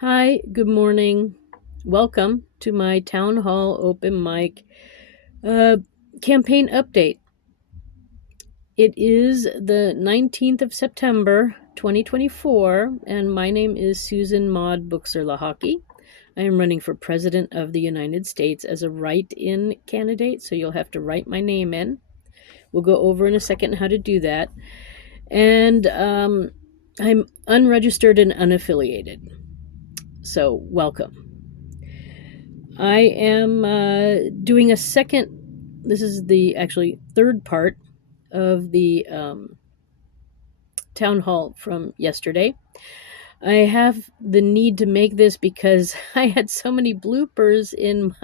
Hi, good morning. Welcome to my town hall open mic uh, campaign update. It is the 19th of September, 2024, and my name is Susan Maude Buchser-Lochocki. I am running for President of the United States as a write-in candidate, so you'll have to write my name in. We'll go over in a second how to do that. And I'm unregistered and unaffiliated, so welcome. I am doing a second. This is the actually third part of the town hall from yesterday. I have the need to make this because I had so many bloopers in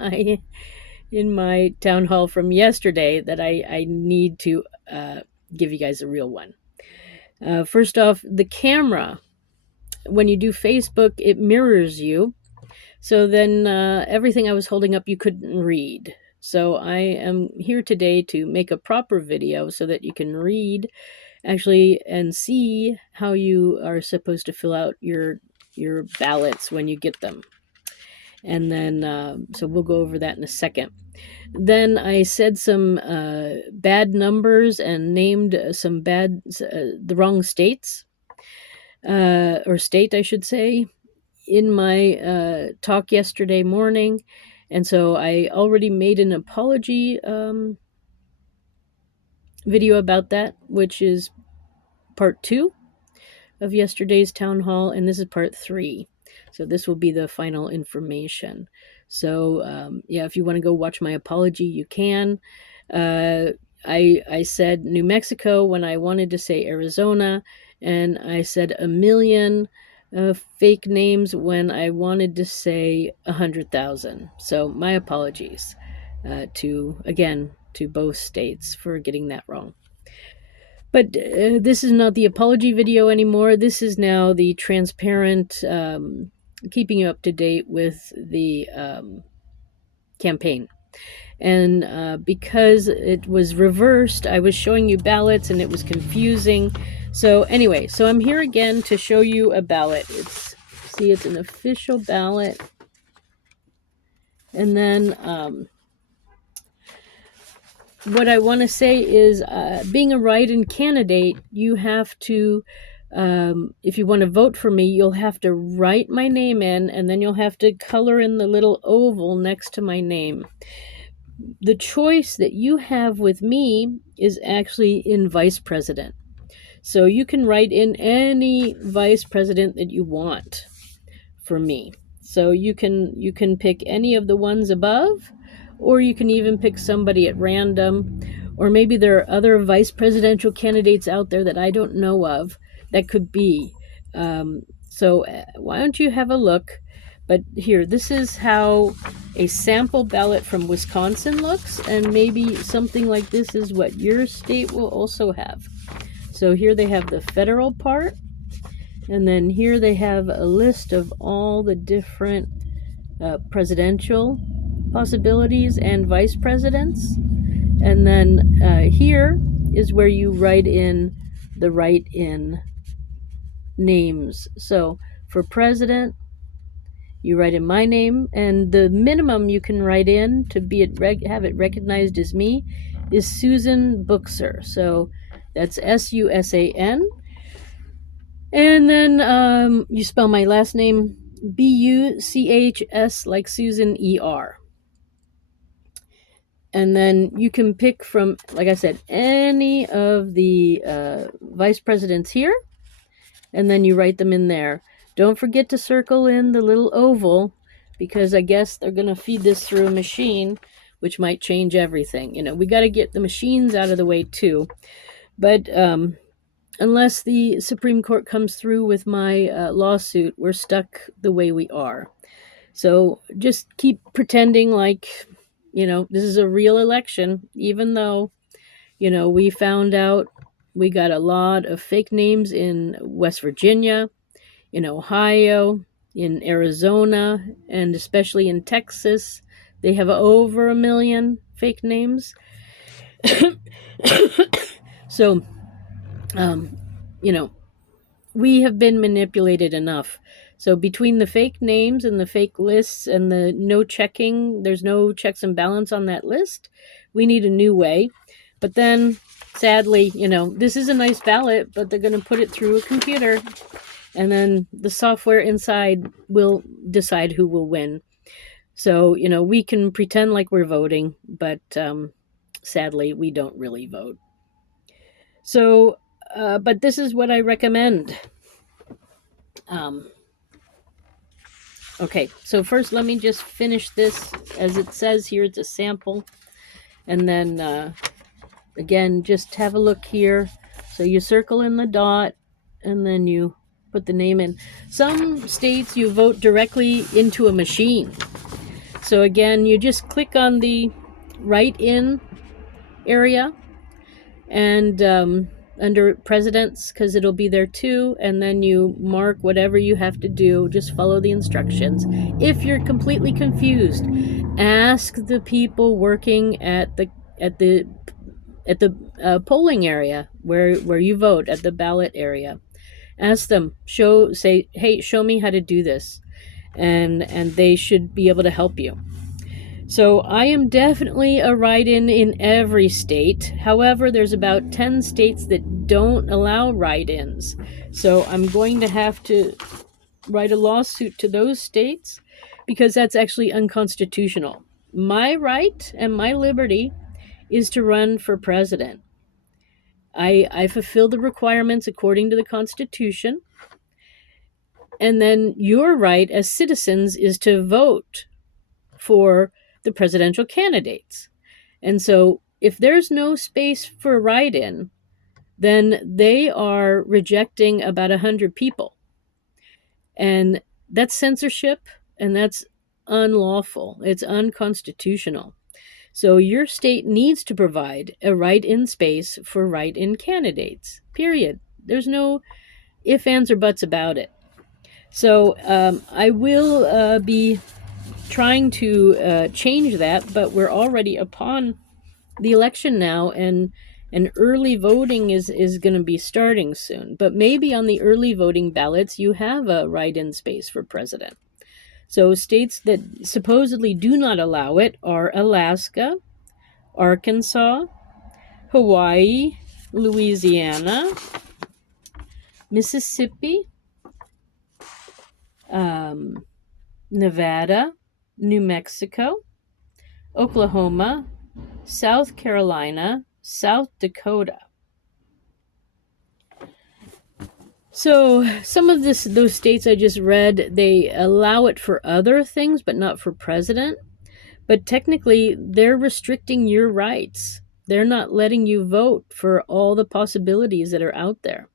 my town hall from yesterday that I need to give you guys a real one. First off, the camera. When you do Facebook, it mirrors you. So then everything I was holding up you couldn't read. So I am here today to make a proper video so that you can read actually and see how you are supposed to fill out your ballots when you get them. And then so we'll go over that in a second. Then I said some bad numbers and named some the wrong states, or state I should say, in my talk yesterday morning. And so I already made an apology video about that, which is part 2 of yesterday's town hall, and this is part 3. So this will be the final information. So yeah, if you want to go watch my apology, you can. I said New Mexico when I wanted to say Arizona, and I said a million fake names when I wanted to say 100,000. So my apologies to both states for getting that wrong. But this is not the apology video anymore. This is now the transparent, keeping you up to date with the campaign. And because it was reversed, I was showing you ballots and it was confusing. So anyway, so I'm here again to show you a ballot. It's an official ballot. And then what I want to say is being a write-in candidate, you have to, if you want to vote for me, you'll have to write my name in, and then you'll have to color in the little oval next to my name. The choice that you have with me is actually in vice president. So you can write in any vice president that you want for me. So you can pick any of the ones above, or you can even pick somebody at random, or maybe there are other vice presidential candidates out there that I don't know of that could be. So why don't you have a look? But here, this is how a sample ballot from Wisconsin looks, and maybe something like this is what your state will also have. So here they have the federal part, and then here they have a list of all the different presidential possibilities and vice presidents. And then here is where you write in the write-in names. So for president, you write in my name, and the minimum you can write in to have it recognized as me is Susan Buchser. So that's Susan. And then you spell my last name Buchs like Susan ER. And then you can pick from, like I said, any of the vice presidents here, and then you write them in there. Don't forget to circle in the little oval, because I guess they're going to feed this through a machine, which might change everything. We got to get the machines out of the way too. But unless the Supreme Court comes through with my lawsuit, we're stuck the way we are. So just keep pretending like, this is a real election, even though, we found out we got a lot of fake names in West Virginia, in Ohio, in Arizona, and especially in Texas. They have over 1 million fake names. So, we have been manipulated enough. So between the fake names and the fake lists and the no checking, there's no checks and balance on that list. We need a new way. But then, sadly, this is a nice ballot, but they're going to put it through a computer, and then the software inside will decide who will win. So, we can pretend like we're voting, but sadly, we don't really vote. So, but this is what I recommend. Okay, so first let me just finish this. As it says here, it's a sample. And then, again, just have a look here. So you circle in the dot, and then you put the name in. Some states you vote directly into a machine. So again, you just click on the write-in area, and under presidents, because it'll be there too, and then you mark whatever you have to do. Just follow the instructions. If you're completely confused, ask the people working at the polling area where you vote, at the ballot area. Ask them, say, hey, show me how to do this, and they should be able to help you. So I am definitely a write-in in every state. However, there's about 10 states that don't allow write-ins. So I'm going to have to write a lawsuit to those states, because that's actually unconstitutional. My right and my liberty is to run for president. I fulfill the requirements according to the Constitution. And then your right as citizens is to vote for the presidential candidates. And so if there's no space for write-in, then they are rejecting about 100 people. And that's censorship, and that's unlawful. It's unconstitutional. So your state needs to provide a write-in space for write-in candidates, period. There's no ifs, ands, or buts about it. So I will be trying to change that, but we're already upon the election now, and early voting is going to be starting soon. But maybe on the early voting ballots, you have a write-in space for president. So states that supposedly do not allow it are Alaska, Arkansas, Hawaii, Louisiana, Mississippi, Nevada, New Mexico, Oklahoma, South Carolina, South Dakota. So some of those states I just read, they allow it for other things, but not for president. But technically, they're restricting your rights. They're not letting you vote for all the possibilities that are out there.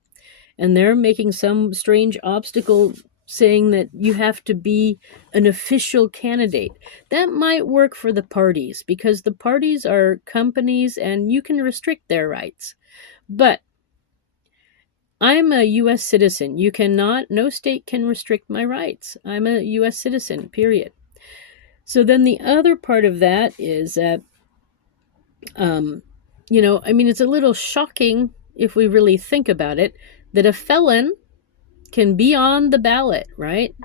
And they're making some strange obstacle saying that you have to be an official candidate. That might work for the parties, because the parties are companies and you can restrict their rights. But I'm a U.S. citizen. No state can restrict my rights. I'm a U.S. citizen, period. So then the other part of that is that, it's a little shocking if we really think about it, that a felon can be on the ballot, right?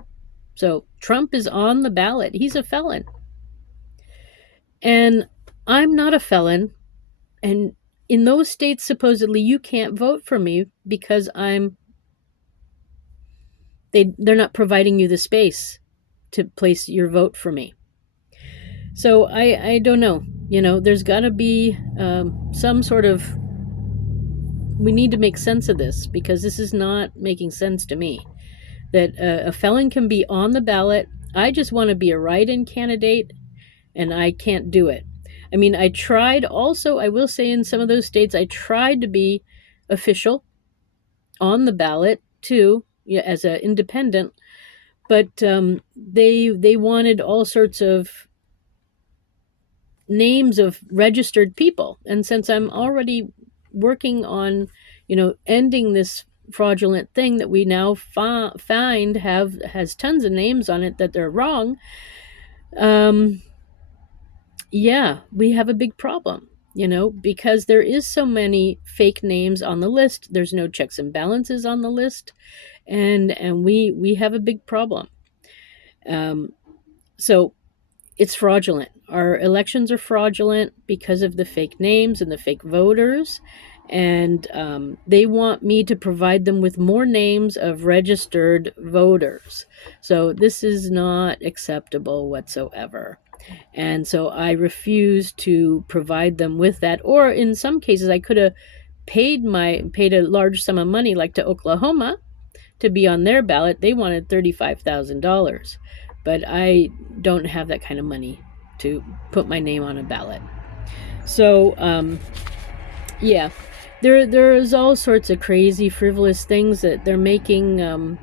So Trump is on the ballot. He's a felon. And I'm not a felon. And in those states, supposedly, you can't vote for me because they're not providing you the space to place your vote for me. So I don't know. There's got to be some sort of... We need to make sense of this, because this is not making sense to me. That a felon can be on the ballot. I just want to be a write-in candidate, and I can't do it. I tried also, I will say, in some of those states, I tried to be official on the ballot too, as an independent, but they wanted all sorts of names of registered people. And since I'm already working on, ending this fraudulent thing that we now find has tons of names on it that they're wrong, we have a big problem. because there is so many fake names on the list. There's no checks and balances on the list, and we have a big problem. So it's fraudulent. Our elections are fraudulent because of the fake names and the fake voters. And they want me to provide them with more names of registered voters. So this is not acceptable whatsoever. And so I refuse to provide them with that. Or in some cases, I could have paid a large sum of money, like to Oklahoma, to be on their ballot. They wanted $35,000, but I don't have that kind of money to put my name on a ballot. So yeah, there is all sorts of crazy, frivolous things that they're making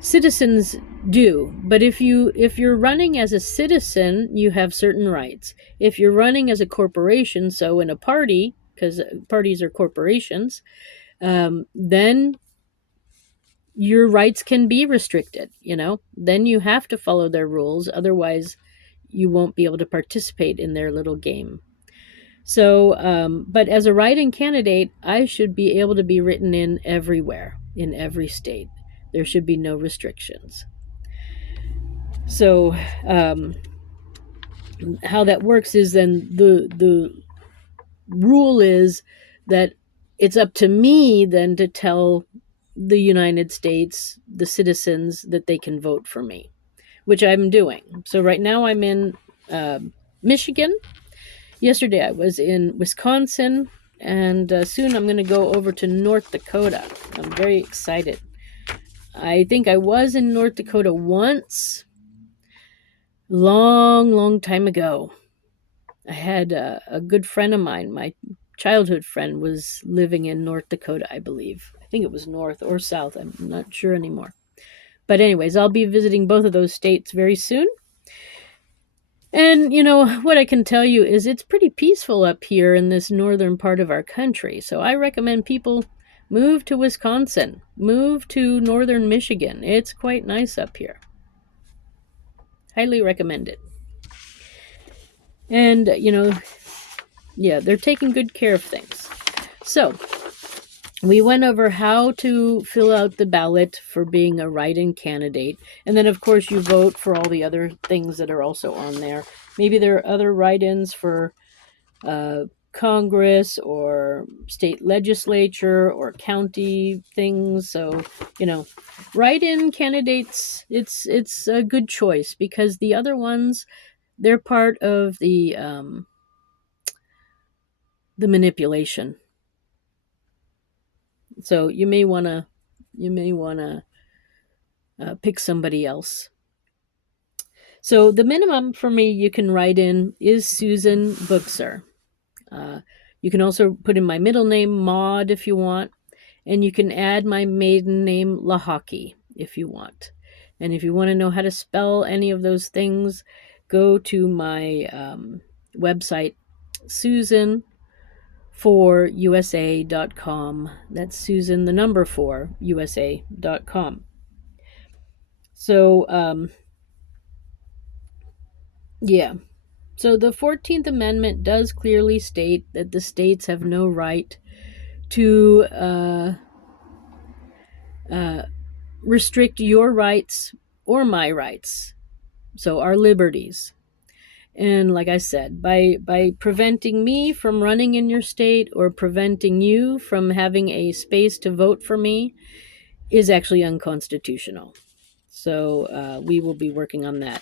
citizens do. But if you're running as a citizen, you have certain rights. If you're running as a corporation, so in a party, because parties are corporations, then your rights can be restricted. Then you have to follow their rules, otherwise you won't be able to participate in their little game. So but as a write-in candidate, I should be able to be written in everywhere, in every state. There should be no restrictions. So how that works is then the rule is that it's up to me then to tell the United States, the citizens, that they can vote for me, which I'm doing. So right now I'm in Michigan. Yesterday I was in Wisconsin, and soon I'm going to go over to North Dakota. I'm very excited. I think I was in North Dakota once, long time ago. I had a good friend of mine, my childhood friend, was living in North Dakota, I believe. I think it was north or south. I'm not sure anymore. But anyways, I'll be visiting both of those states very soon. And, what I can tell you is it's pretty peaceful up here in this northern part of our country. So I recommend people move to Wisconsin, move to northern Michigan. It's quite nice up here. Highly recommend it. And, yeah, they're taking good care of things. So we went over how to fill out the ballot for being a write-in candidate. And then, of course, you vote for all the other things that are also on there. Maybe there are other write-ins for Congress or state legislature or county things. So, write-in candidates, it's a good choice, because the other ones, they're part of the manipulation. So you may want to pick somebody else. So the minimum for me you can write in is Susan Buchser. You can also put in my middle name, Maude, if you want, and you can add my maiden name, Lochocki, if you want. And if you want to know how to spell any of those things, go to my website, Susan4USA.com. That's Susan, the number 4, USA.com. So, yeah. So the 14th Amendment does clearly state that the states have no right to restrict your rights or my rights, so our liberties. And like I said, by preventing me from running in your state or preventing you from having a space to vote for me is actually unconstitutional. So we will be working on that.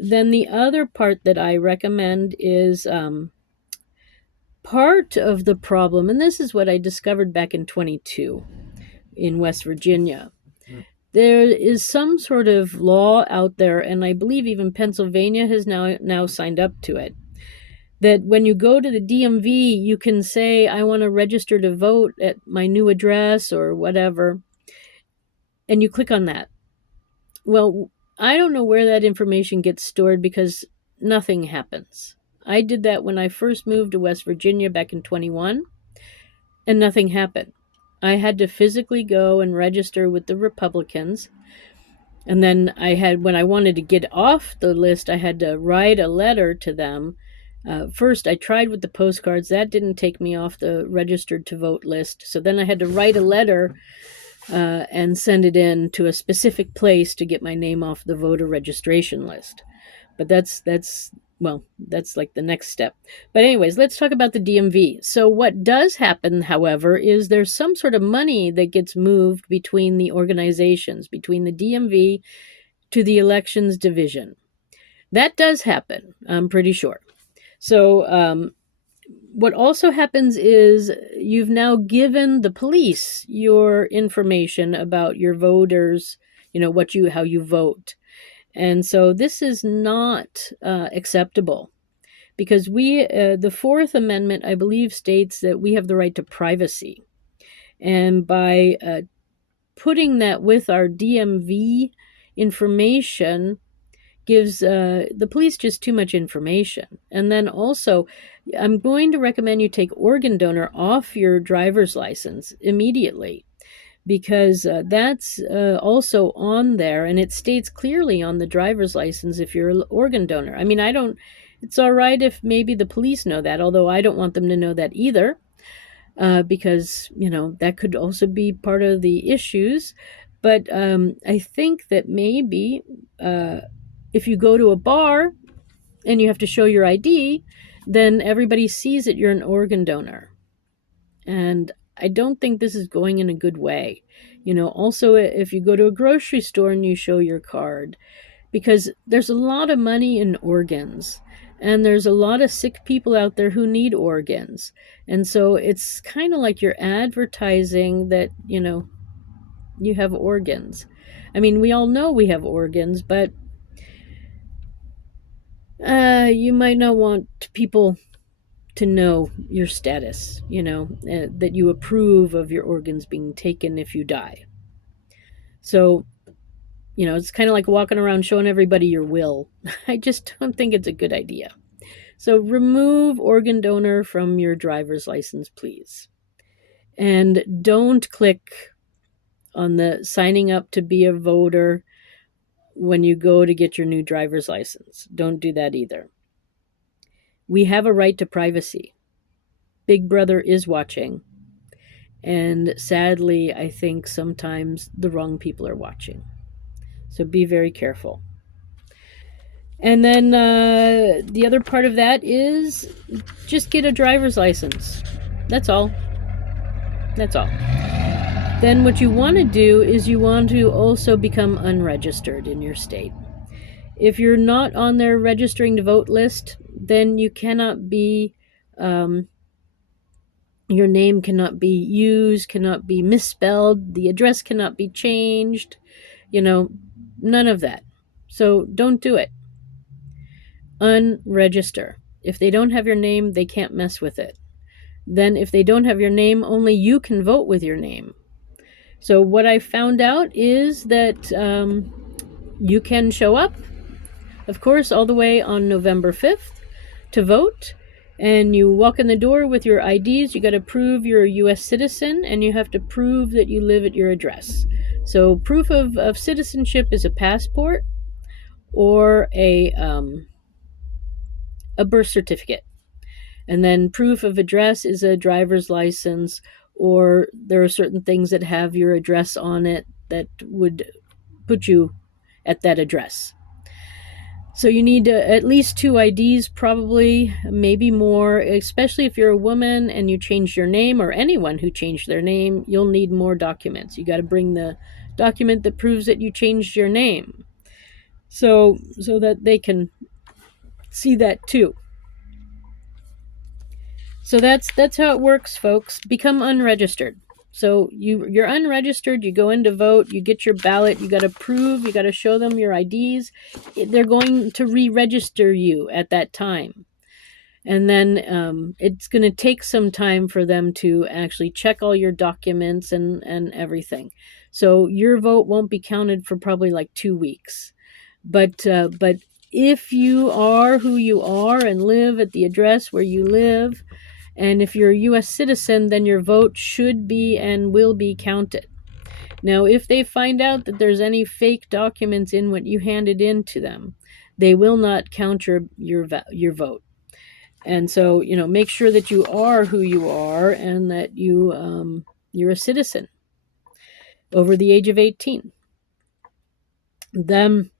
Then the other part that I recommend is part of the problem, and this is what I discovered back in 22 in West Virginia. There is some sort of law out there, and I believe even Pennsylvania has now signed up to it, that when you go to the DMV, you can say, I want to register to vote at my new address or whatever, and you click on that. Well, I don't know where that information gets stored, because nothing happens. I did that when I first moved to West Virginia back in 21, and nothing happened. I had to physically go and register with the Republicans. And then when I wanted to get off the list, I had to write a letter to them First, I tried with the postcards. That didn't take me off the registered to vote list. So then I had to write a letter and send it in to a specific place to get my name off the voter registration list. But that's like the next step. But anyways, let's talk about the DMV. So what does happen, however, is there's some sort of money that gets moved between the organizations, between the DMV to the elections division. That does happen, I'm pretty sure. So what also happens is you've now given the police your information about your voters, how you vote. And so this is not acceptable, because the Fourth Amendment, I believe, states that we have the right to privacy. And by putting that with our DMV information gives the police just too much information. And then also, I'm going to recommend you take organ donor off your driver's license immediately, because that's also on there, and it states clearly on the driver's license if you're an organ donor. I mean, it's all right if maybe the police know that, although I don't want them to know that either, because, that could also be part of the issues. But I think that maybe if you go to a bar and you have to show your ID, then everybody sees that you're an organ donor. And I don't think this is going in a good way. Also, if you go to a grocery store and you show your card, because there's a lot of money in organs, and there's a lot of sick people out there who need organs. And so it's kind of like you're advertising that, you have organs. I mean, we all know we have organs, but you might not want people to know your status, that you approve of your organs being taken if you die. So, it's kind of like walking around showing everybody your will. I just don't think it's a good idea. So remove organ donor from your driver's license, please. And don't click on the signing up to be a voter when you go to get your new driver's license. Don't do that either. We have a right to privacy. Big Brother is watching. And sadly, I think sometimes the wrong people are watching. So be very careful. And then the other part of that is just get a driver's license. That's all. That's all. Then what you want to do is you want to also become unregistered in your state. If you're not on their registering to vote list, then you cannot be, your name cannot be used, cannot be misspelled, the address cannot be changed, none of that. So don't do it. Unregister. If they don't have your name, they can't mess with it. Then if they don't have your name, only you can vote with your name. So what I found out is that you can show up, of course, all the way on November 5th to vote. And you walk in the door with your IDs. You got to prove you're a U.S. citizen, and you have to prove that you live at your address. So proof of citizenship is a passport or a birth certificate. And then proof of address is a driver's license, or there are certain things that have your address on it that would put you at that address. So you need at least 2 IDs, probably, maybe more, especially if you're a woman and you changed your name, or anyone who changed their name, you'll need more documents. You got to bring the document that proves that you changed your name, so that they can see that too. So that's how it works, folks. Become unregistered. So you're unregistered, you go in to vote, you get your ballot, you got to prove, you got to show them your IDs. They're going to re-register you at that time. And then it's going to take some time for them to actually check all your documents and everything. So your vote won't be counted for probably like 2 weeks. But if you are who you are and live at the address where you live, and if you're a U.S. citizen, then your vote should be and will be counted. Now, if they find out that there's any fake documents in what you handed in to them, they will not count your vote. And so, make sure that you are who you are and that you're a citizen over the age of 18. Then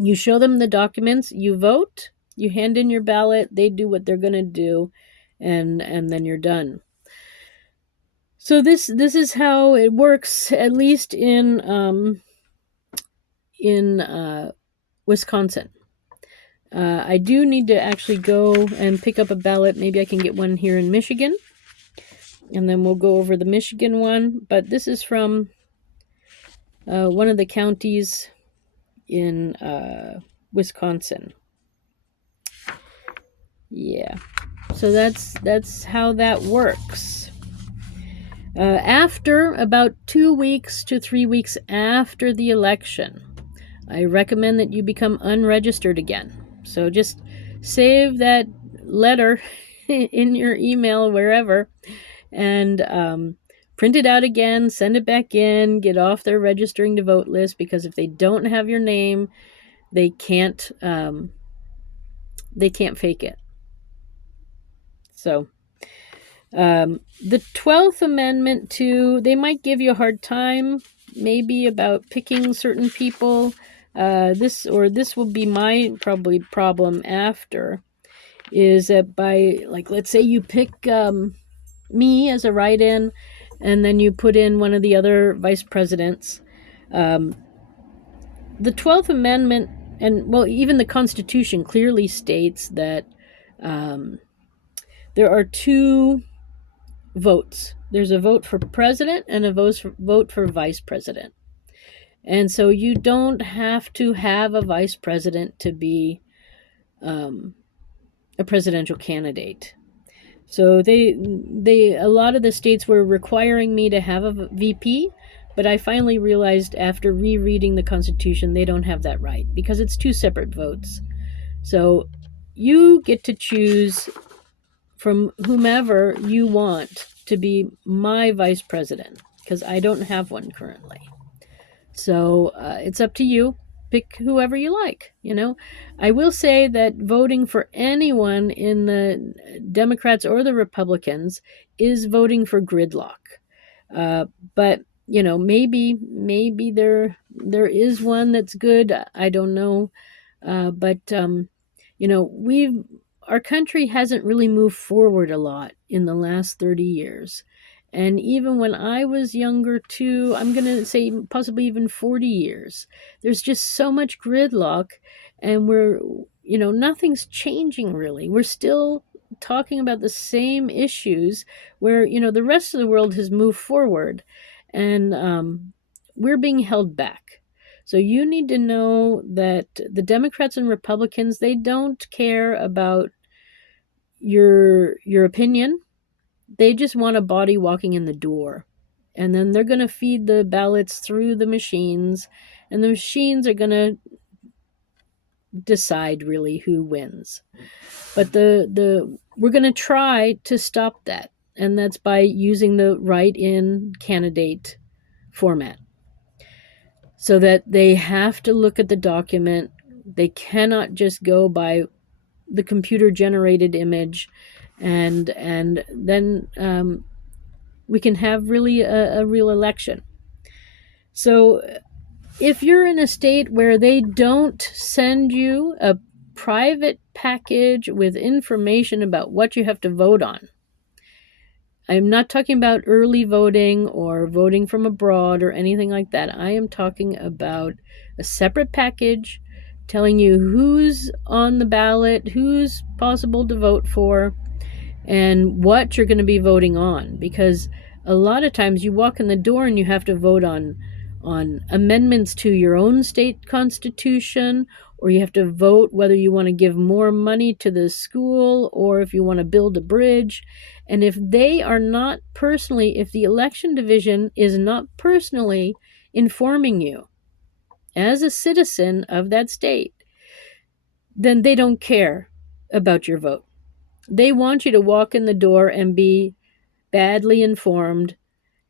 you show them the documents, you vote, you hand in your ballot, they do what they're going to do, and then you're done. So this is how it works, at least in Wisconsin. I do need to actually go and pick up a ballot. Maybe I can get one here in Michigan, and then we'll go over the Michigan one. But this is from one of the counties in Wisconsin. Yeah, so that's how that works. After about 2 weeks to 3 weeks after the election, I recommend that you become unregistered again. So just save that letter in your email, wherever, and print it out again, send it back in, get off their registering to vote list, because if they don't have your name, they can't fake it. So the 12th Amendment too, they might give you a hard time maybe about picking certain people. This will be my probably problem after, is that by, like, let's say you pick me as a write-in, and then you put in one of the other vice presidents. The 12th Amendment, and well, even the Constitution clearly states that there are two votes. There's a vote for president and a vote for vice president. And so you don't have to have a vice president to be a presidential candidate. So a lot of the states were requiring me to have a VP, but I finally realized after rereading the Constitution, they don't have that right, because it's two separate votes. So you get to choose from whomever you want to be my vice president, because I don't have one currently. So it's up to you. Pick whoever you like. I will say that voting for anyone in the Democrats or the Republicans is voting for gridlock. But maybe there is one that's good. I don't know. But our country hasn't really moved forward a lot in the last 30 years. And even when I was younger too, I'm going to say possibly even 40 years, there's just so much gridlock, and nothing's changing really. We're still talking about the same issues where, the rest of the world has moved forward, and we're being held back. So you need to know that the Democrats and Republicans, they don't care about your opinion. They just want a body walking in the door. And then they're going to feed the ballots through the machines, and the machines are going to decide really who wins. But we're going to try to stop that, and that's by using the write-in candidate format, so that they have to look at the document. They cannot just go by the computer generated image, and then we can have really a real election. So if you're in a state where they don't send you a private package with information about what you have to vote on, I'm not talking about early voting or voting from abroad or anything like that. I am talking about a separate package telling you who's on the ballot, who's possible to vote for, and what you're going to be voting on. Because a lot of times you walk in the door and you have to vote on amendments to your own state constitution, or you have to vote whether you want to give more money to the school or if you want to build a bridge. And if the election division is not personally informing you as a citizen of that state, then they don't care about your vote. They want you to walk in the door and be badly informed,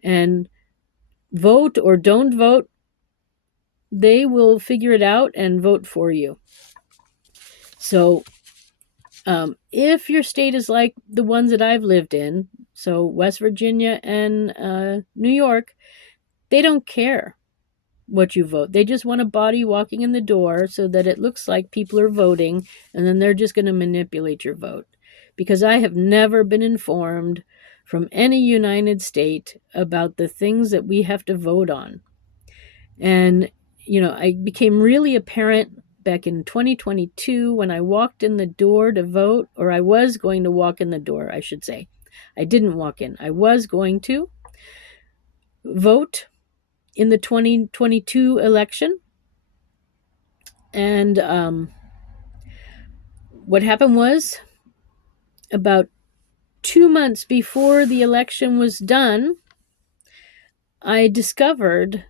and vote or don't vote, they will figure it out and vote for you. So If your state is like the ones that I've lived in, so West Virginia and New York, they don't care what you vote. They just want a body walking in the door so that it looks like people are voting, and then they're just going to manipulate your vote. Because I have never been informed from any United State about the things that we have to vote on. And, I became really apparent back in 2022 when I walked in the door to vote, or I was going to walk in the door, I should say. I didn't walk in. I was going to vote in the 2022 election. And what happened was, about 2 months before the election was done, I discovered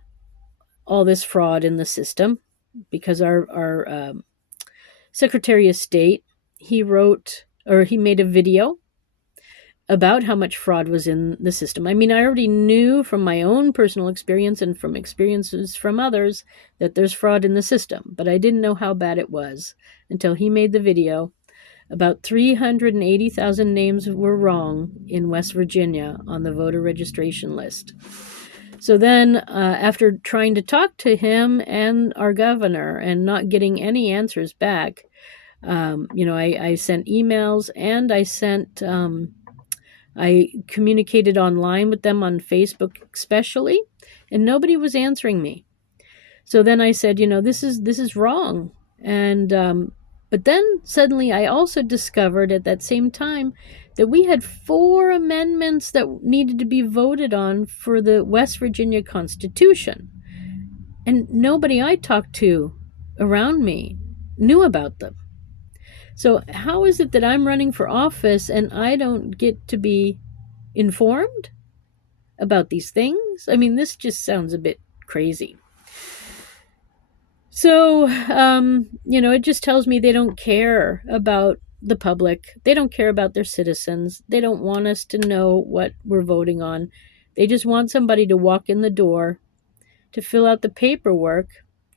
all this fraud in the system because our Secretary of State, he made a video about how much fraud was in the system. I mean, I already knew from my own personal experience and from experiences from others that there's fraud in the system, but I didn't know how bad it was until he made the video. About 380,000 names were wrong in West Virginia on the voter registration list. So then, after trying to talk to him and our governor and not getting any answers back, I sent emails, and I communicated online with them on Facebook especially, and nobody was answering me. So then I said, this is wrong. And but then suddenly I also discovered at that same time that we had 4 amendments that needed to be voted on for the West Virginia Constitution. And nobody I talked to around me knew about them. So how is it that I'm running for office and I don't get to be informed about these things? I mean, this just sounds a bit crazy. So, it just tells me they don't care about the public. They don't care about their citizens. They don't want us to know what we're voting on. They just want somebody to walk in the door, to fill out the paperwork,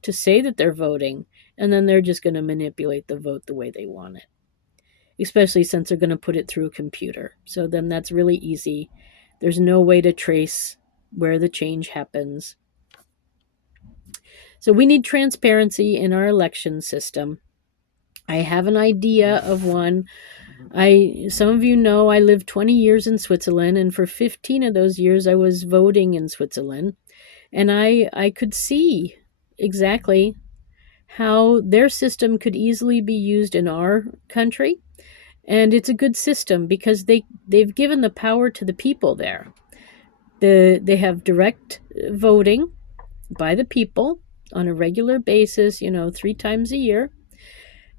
to say that they're voting, and then they're just going to manipulate the vote the way they want it, especially since they're going to put it through a computer. So then that's really easy. There's no way to trace where the change happens. So we need transparency in our election system. I have an idea of one. Some of you know I lived 20 years in Switzerland, and for 15 of those years I was voting in Switzerland. And I could see exactly how their system could easily be used in our country. And it's a good system because they've given the power to the people there. They have direct voting by the people on a regular basis, 3 times a year.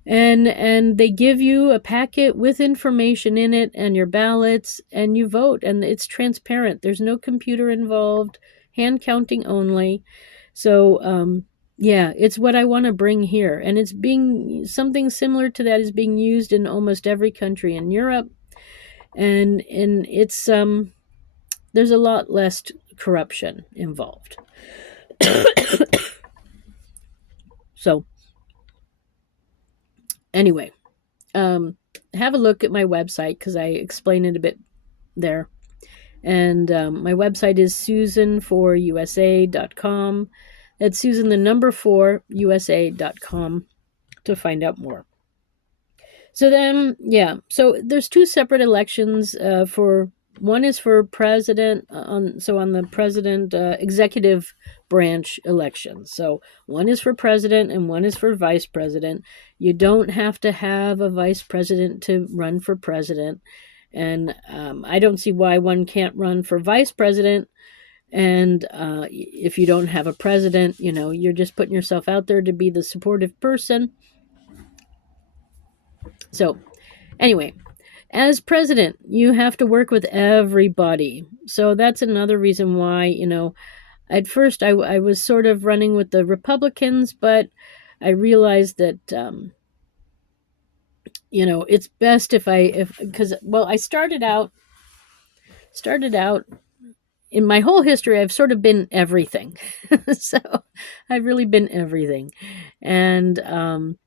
And they give you a packet with information in it and your ballots, and you vote, and it's transparent. There's no computer involved, hand counting only. So, it's what I want to bring here. And something similar to that is being used in almost every country in Europe. And it's, there's a lot less corruption involved. So, anyway, have a look at my website because I explain it a bit there. And my website is susan4usa.com. That's Susan, the number 4, USA.com to find out more. So then, so there's 2 separate elections one is for president, on the president executive branch elections. So one is for president and one is for vice president. You don't have to have a vice president to run for president. And I don't see why one can't run for vice president. And if you don't have a president, you're just putting yourself out there to be the supportive person. So anyway, as president, you have to work with everybody. So that's another reason why, at first I was sort of running with the Republicans, but I realized that, it's best because I started out in my whole history, I've sort of been everything. So I've really been everything. And I'm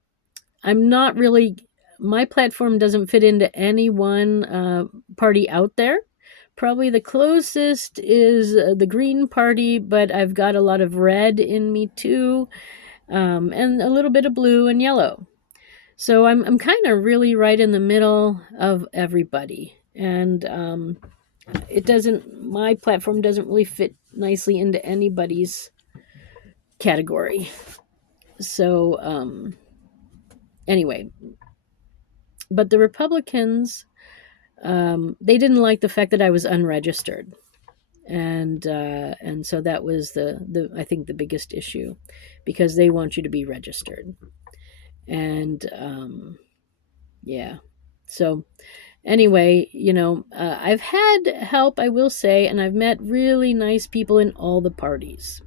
not really my platform doesn't fit into any one party out there. Probably the closest is the Green Party, but I've got a lot of red in me too, and a little bit of blue and yellow. So I'm kind of really right in the middle of everybody, and my platform doesn't really fit nicely into anybody's category. So anyway, but the Republicans, they didn't like the fact that I was unregistered, and so that was the I think the biggest issue, because they want you to be registered, and yeah. So anyway, I've had help, I will say, and I've met really nice people in all the parties,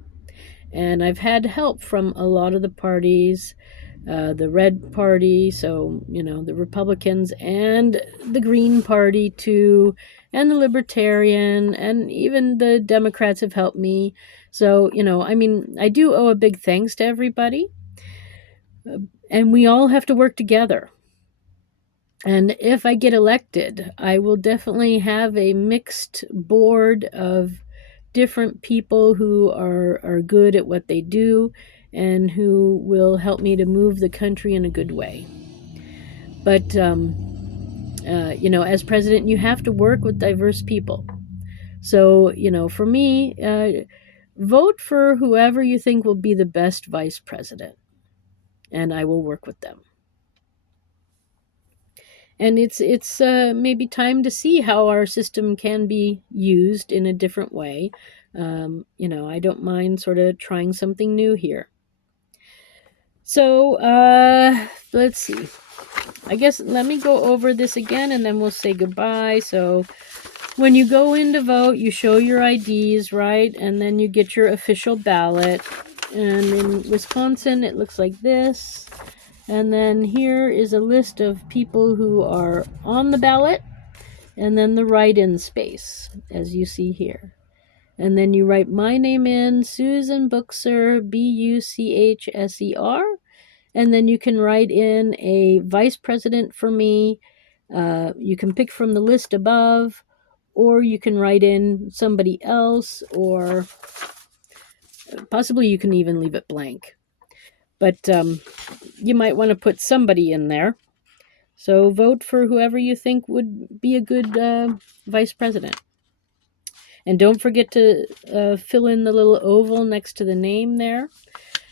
and I've had help from a lot of the parties. The Red Party, so, the Republicans, and the Green Party, too, and the Libertarian, and even the Democrats have helped me. So, I do owe a big thanks to everybody, and we all have to work together. And if I get elected, I will definitely have a mixed board of different people who are good at what they do and who will help me to move the country in a good way. But, as president, you have to work with diverse people. So, for me, vote for whoever you think will be the best vice president, and I will work with them. And it's maybe time to see how our system can be used in a different way. I don't mind sort of trying something new here. So let's see. I guess let me go over this again, and then we'll say goodbye. So when you go in to vote, you show your IDs, right? And then you get your official ballot. And in Wisconsin, it looks like this. And then here is a list of people who are on the ballot, and then the write-in space, as you see here. And then you write my name in, Susan Buchser, Buchser, and then you can write in a vice president for me. You can pick from the list above, or you can write in somebody else, or possibly you can even leave it blank. But you might want to put somebody in there. So vote for whoever you think would be a good vice president. And don't forget to fill in the little oval next to the name there,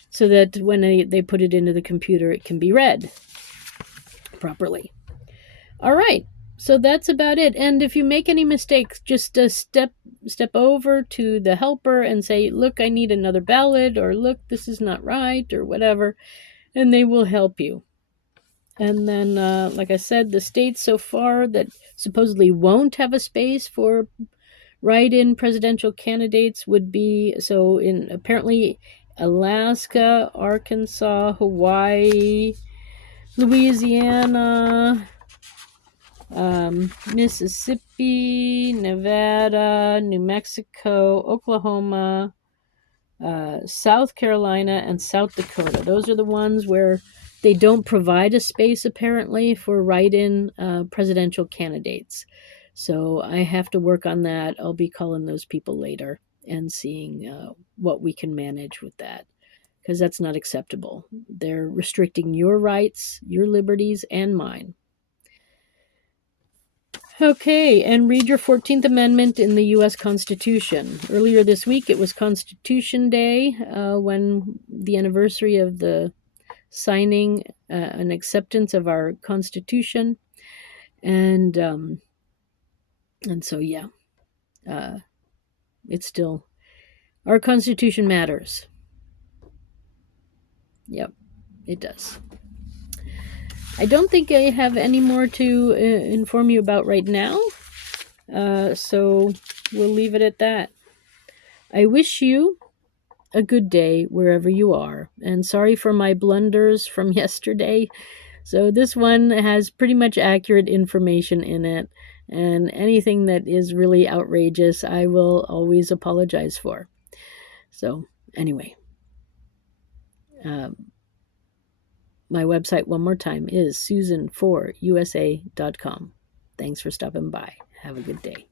so that when they put it into the computer, it can be read properly. All right, so that's about it. And if you make any mistakes, just step over to the helper and say, look, I need another ballot, or look, this is not right, or whatever, and they will help you. And then, like I said, the states so far that supposedly won't have a space for write-in presidential candidates would be, so in apparently Alaska, Arkansas, Hawaii, Louisiana, Mississippi, Nevada, New Mexico, Oklahoma, South Carolina, and South Dakota. Those are the ones where they don't provide a space, apparently, for write-in presidential candidates. So I have to work on that. I'll be calling those people later and seeing what we can manage with that, because that's not acceptable. They're restricting your rights, your liberties, and mine. Okay, and read your 14th Amendment in the U.S. Constitution. Earlier this week, it was Constitution Day, when the anniversary of the signing and acceptance of our Constitution. And so, yeah, it's still, our Constitution matters. Yep, it does. I don't think I have any more to inform you about right now. So we'll leave it at that. I wish you a good day wherever you are. And sorry for my blunders from yesterday. So this one has pretty much accurate information in it. And anything that is really outrageous, I will always apologize for. So anyway, my website one more time is susan4usa.com. Thanks for stopping by. Have a good day.